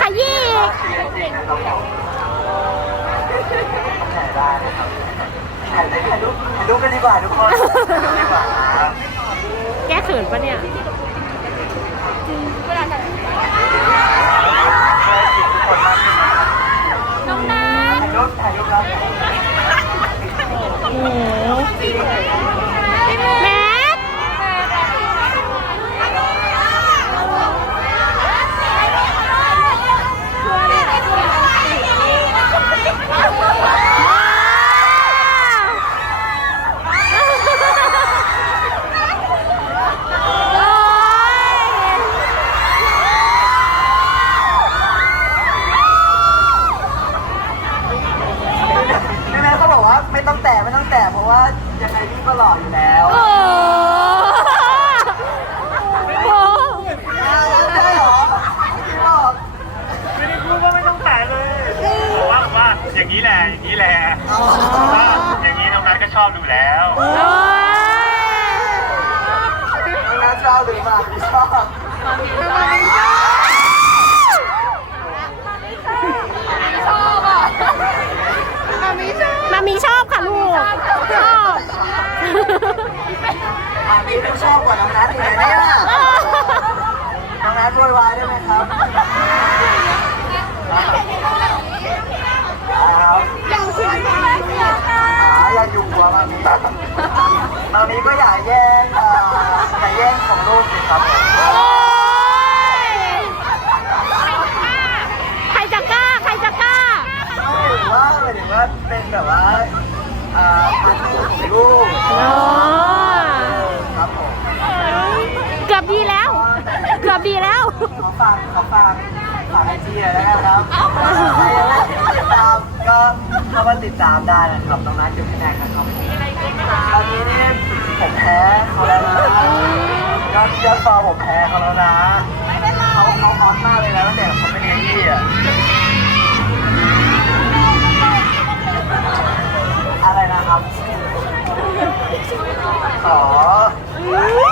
ขยี้อีกจริงนะครับผมถ่ายได้นะครับถ่ายถ่ายรูปถ่ายรูปกันดีกว่าทุกคนถ่ายรูปดีกว่าครับแก้เขินปะเนี่ยน้องนัทถ่ายรูปถ่ายรูปครับ โอ้โหแมท พี่แม่เขาบอกว่าไม่ต้องแตะไม่ต้องแตะเพราะว่า ยังไงพี่ก็หล่ออยู่แล้วโอ้โหอ้าวใช่เหรอพี่บอกไม่ได้พูดว่าไม่ต้องแตะเลยบอกว่าว่าอย่างนี้แหละอย่างนี้แหละอ๋อว่าอย่างนี้น้องนัทก็ชอบดูแล้วโอ้ยน้องนัทชอบหรือเปล่าพี่ชอบ มามีชอบค่ะลูก ชอบ อั นนี้ผู้ชอบกว่าน้องนัทอีกนะเนี่ยน้องนัทโวยวายได้ไหมครับครับอ๋ออยากอยู่กว่ามามีมามีก็อยากแย่งอ่ออยากแย่งของลูกสิครับใครจะกล้า ใครจะกล้าหรือว่าหมายถึงว่าเป็นแบบว่าอ่าพันธุ์ของลูกอ๋อ ครับผมเกือบดีแล้ว เกือบดีแล้ว ขอฝากขอฝากฝากไอจีหน่อยแล้วกันครับใครยังไม่ติดตามก็เข้ามาติดตามได้นะครับน้องนัทอยู่ที่นนะครับผมตอนนี้เนี่ยผมแพ้เขาแล้วนะยอดยอดฟอลผมแพ้เขาแล้วนะเขาเขาฮอตมากเลยนะตั้งแต่เขาเป็นเอมี่อะอะไรนะครับอ๋อ Woo!